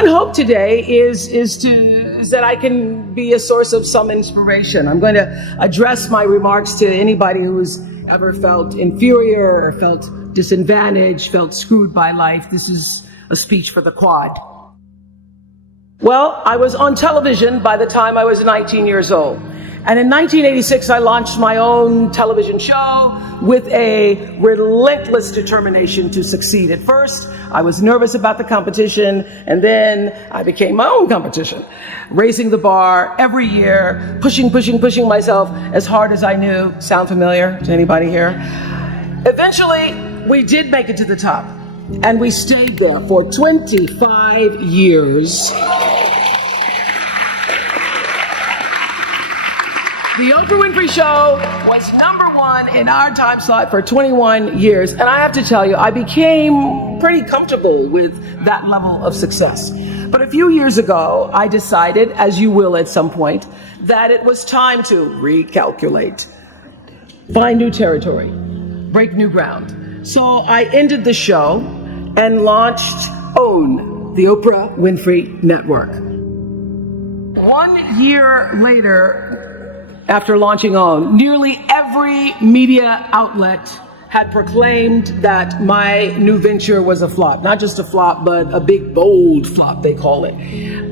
One hope today is that I can be a source of some inspiration. I'm going to address my remarks to anybody who's ever felt inferior or felt disadvantaged, felt screwed by life. This is a speech for the quad. Well, I was on television by the time I was 19 years old. And in 1986, I launched my own television show with a relentless determination to succeed. At first, I was nervous about the competition, and then I became my own competition, raising the bar every year, pushing myself as hard as I knew. Sound familiar to anybody here? Eventually, we did make it to the top, and we stayed there for 25 years. The Oprah Winfrey Show was #1 in our time slot for 21 years. And I have to tell you, I became pretty comfortable with that level of success. But a few years ago, I decided, as you will at some point, that it was time to recalculate, find new territory, break new ground. So I ended the show and launched OWN, the Oprah Winfrey Network. 1 year later, after launching OWN, nearly every media outlet had proclaimed that my new venture was a flop. Not just a flop, but a big, bold flop, they call it.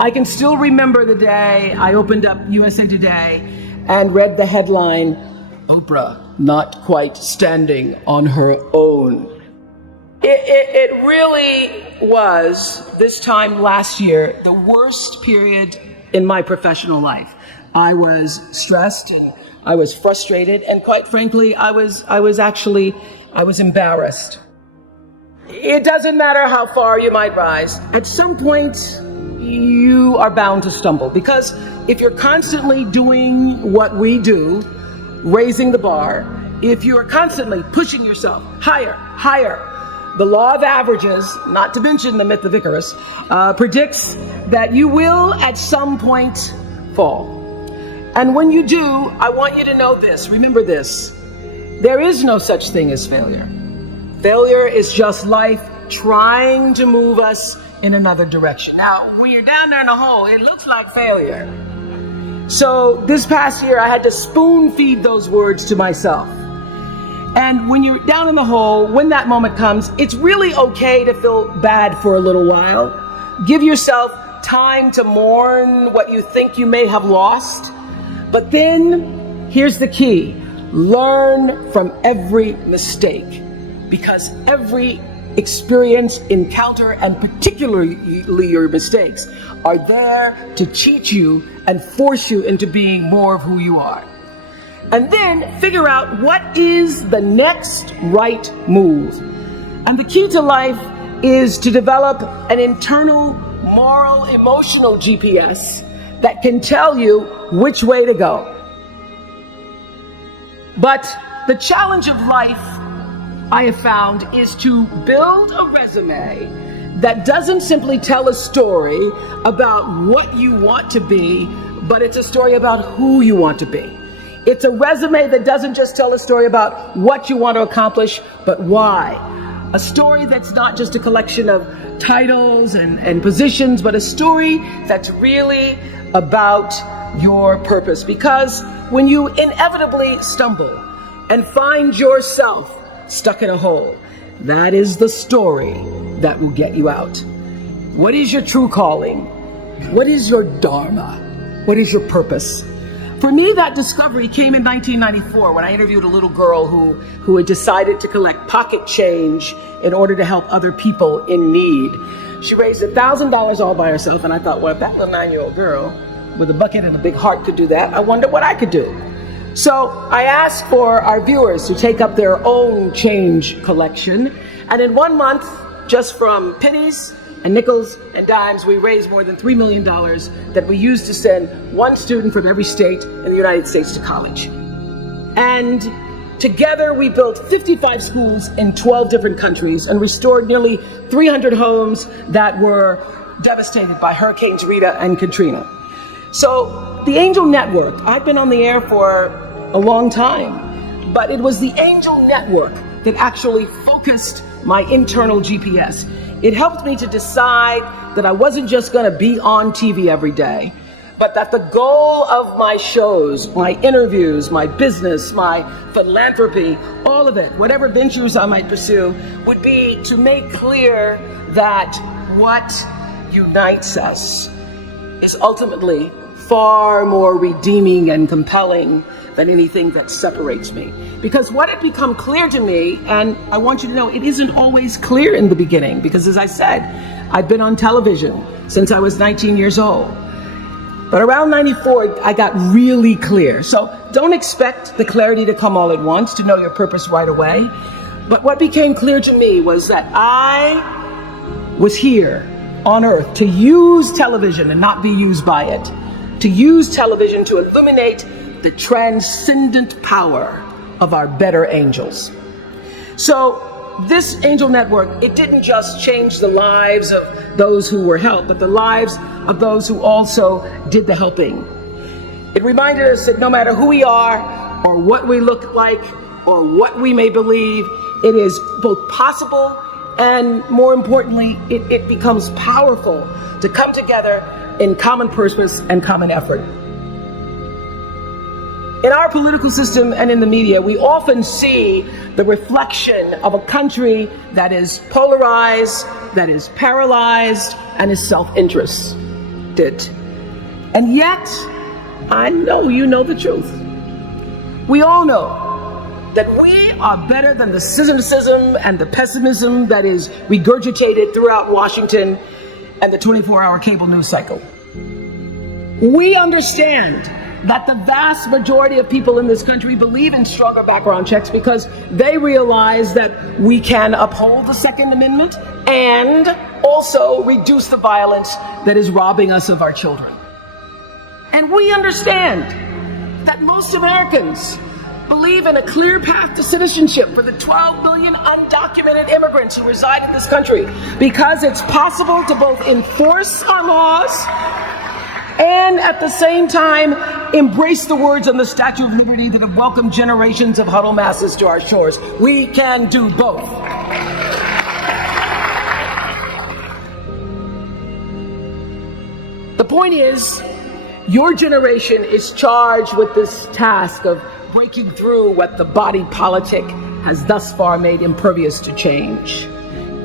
I can still remember the day I opened up USA Today and read the headline, "Oprah not quite standing on her own." It really was, this time last year, the worst period in my professional life. I was stressed and I was frustrated, and quite frankly, I was embarrassed. It doesn't matter how far you might rise. At some point, you are bound to stumble, because if you're constantly doing what we do, raising the bar, if you are constantly pushing yourself higher, the law of averages, not to mention the myth of Icarus, predicts that you will at some point fall. And when you do, I want you to know this, remember this, there is no such thing as failure. Failure is just life trying to move us in another direction. Now, when you're down there in a hole, it looks like failure. So this past year, I had to spoon feed those words to myself. And when you're down in the hole, when that moment comes, it's really okay to feel bad for a little while. Give yourself time to mourn what you think you may have lost. But then, here's the key. Learn from every mistake, because every experience, encounter, and particularly your mistakes are there to teach you and force you into being more of who you are. And then figure out what is the next right move. And the key to life is to develop an internal, moral, emotional GPS that can tell you which way to go. But the challenge of life, I have found, is to build a resume that doesn't simply tell a story about what you want to be, but it's a story about who you want to be. It's a resume that doesn't just tell a story about what you want to accomplish, but why. A story that's not just a collection of titles and positions, but a story that's really about your purpose. Because when you inevitably stumble and find yourself stuck in a hole, that is the story that will get you out. What is your true calling? What is your dharma? What is your purpose? For me, that discovery came in 1994 when I interviewed a little girl who had decided to collect pocket change in order to help other people in need. She raised $1,000 all by herself, and I thought, well, if that little 9-year-old girl with a bucket and a big heart could do that, I wonder what I could do. So I asked for our viewers to take up their own change collection, and in 1 month, just from pennies and nickels and dimes, we raised more than $3 million that we used to send one student from every state in the United States to college. And together we built 55 schools in 12 different countries and restored nearly 300 homes that were devastated by Hurricanes Rita and Katrina. So the Angel Network, I've been on the air for a long time, but it was the Angel Network that actually focused my internal GPS. It helped me to decide that I wasn't just going to be on TV every day, but that the goal of my shows, my interviews, my business, my philanthropy, all of it, whatever ventures I might pursue, would be to make clear that what unites us is ultimately far more redeeming and compelling than anything that separates me. Because what had become clear to me, and I want you to know, it isn't always clear in the beginning, because as I said, I've been on television since I was 19 years old. But around 94, I got really clear. So don't expect the clarity to come all at once, to know your purpose right away. But what became clear to me was that I was here on earth to use television and not be used by it. To use television to illuminate the transcendent power of our better angels. So this angel network, it didn't just change the lives of those who were helped, but the lives of those who also did the helping. It reminded us that no matter who we are, or what we look like, or what we may believe, it is both possible and, more importantly, it becomes powerful to come together in common purpose and common effort. In our political system and in the media, we often see the reflection of a country that is polarized, that is paralyzed, and is self-interested. And yet, I know you know the truth. We all know that we are better than the cynicism and the pessimism that is regurgitated throughout Washington and the 24-hour cable news cycle. We understand that the vast majority of people in this country believe in stronger background checks because they realize that we can uphold the Second Amendment and also reduce the violence that is robbing us of our children. And we understand that most Americans believe in a clear path to citizenship for the 12 million undocumented immigrants who reside in this country, because it's possible to both enforce our laws and at the same time embrace the words on the Statue of Liberty that have welcomed generations of huddled masses to our shores. We can do both. The point is, your generation is charged with this task of breaking through what the body politic has thus far made impervious to change.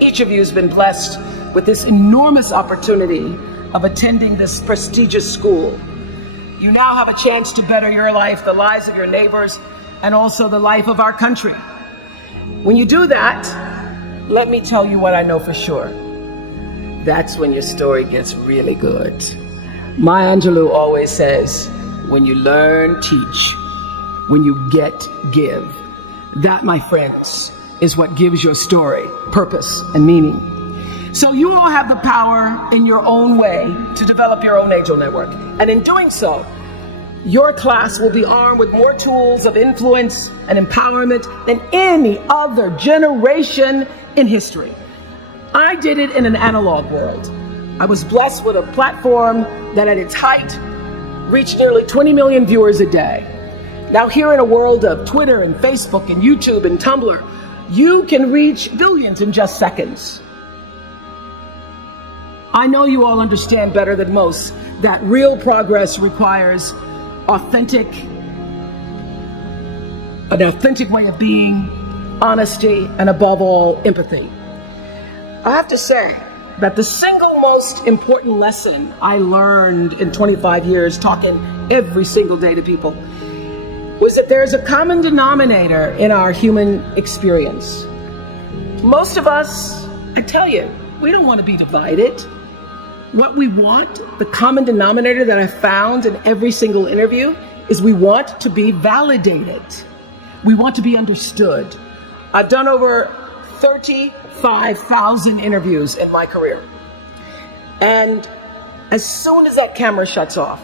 Each of you has been blessed with this enormous opportunity of attending this prestigious school. You now have a chance to better your life, the lives of your neighbors, and also the life of our country. When you do that, let me tell you what I know for sure. That's when your story gets really good. Maya Angelou always says, when you learn, teach. When you get, give. That, my friends, is what gives your story purpose and meaning. So you all have the power in your own way to develop your own angel network. And in doing so, your class will be armed with more tools of influence and empowerment than any other generation in history. I did it in an analog world. I was blessed with a platform that at its height reached nearly 20 million viewers a day. Now here in a world of Twitter and Facebook and YouTube and Tumblr, you can reach billions in just seconds. I know you all understand better than most that real progress requires an authentic way of being, honesty, and above all, empathy. I have to say that the single most important lesson I learned in 25 years talking every single day to people was that there's a common denominator in our human experience. Most of us, I tell you, we don't want to be divided. What we want, the common denominator that I found in every single interview, is we want to be validated. We want to be understood. I've done over 35,000 interviews in my career. And as soon as that camera shuts off,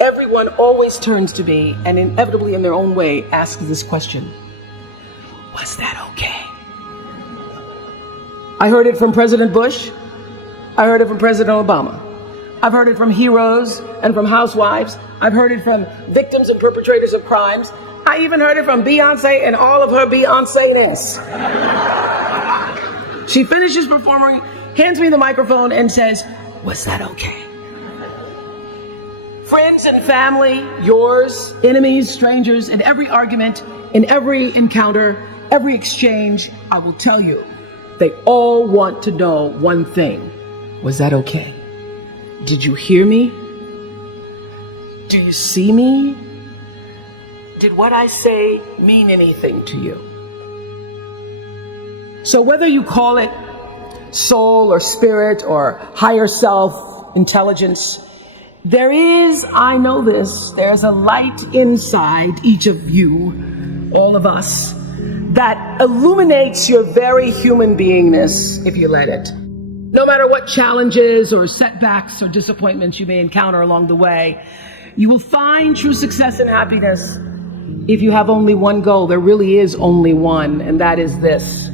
everyone always turns to me and inevitably in their own way asks this question: was that okay? I heard it from President Bush. I heard it from President Obama. I've heard it from heroes and from housewives. I've heard it from victims and perpetrators of crimes. I even heard it from Beyonce and all of her Beyonce-ness. She finishes performing, hands me the microphone and says, "Was that okay?" Friends and family, yours, enemies, strangers, in every argument, in every encounter, every exchange, I will tell you, they all want to know one thing. Was that okay? Did you hear me? Do you see me? Did what I say mean anything to you? So whether you call it soul or spirit or higher self, intelligence, there is, I know this, there's a light inside each of you, all of us, that illuminates your very human beingness if you let it. No matter what challenges or setbacks or disappointments you may encounter along the way, you will find true success and happiness if you have only one goal. There really is only one, and that is this: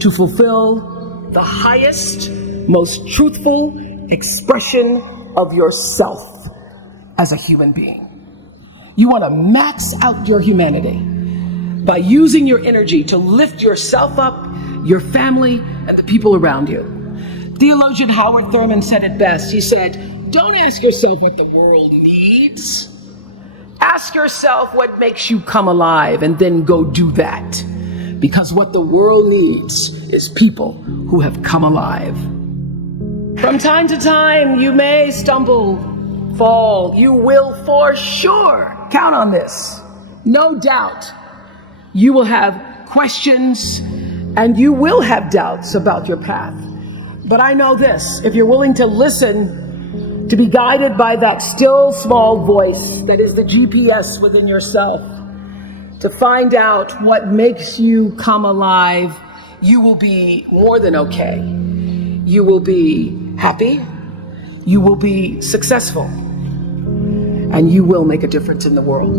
to fulfill the highest, most truthful expression of yourself as a human being. You want to max out your humanity by using your energy to lift yourself up, your family, and the people around you. Theologian Howard Thurman said it best. He said, "Don't ask yourself what the world needs. Ask yourself what makes you come alive, and then go do that. Because what the world needs is people who have come alive." From time to time, you may stumble, fall. You will for sure. Count on this. No doubt. You will have questions and you will have doubts about your path. But I know this: if you're willing to listen, to be guided by that still small voice that is the GPS within yourself, to find out what makes you come alive, you will be more than okay. You will be happy, you will be successful, and you will make a difference in the world.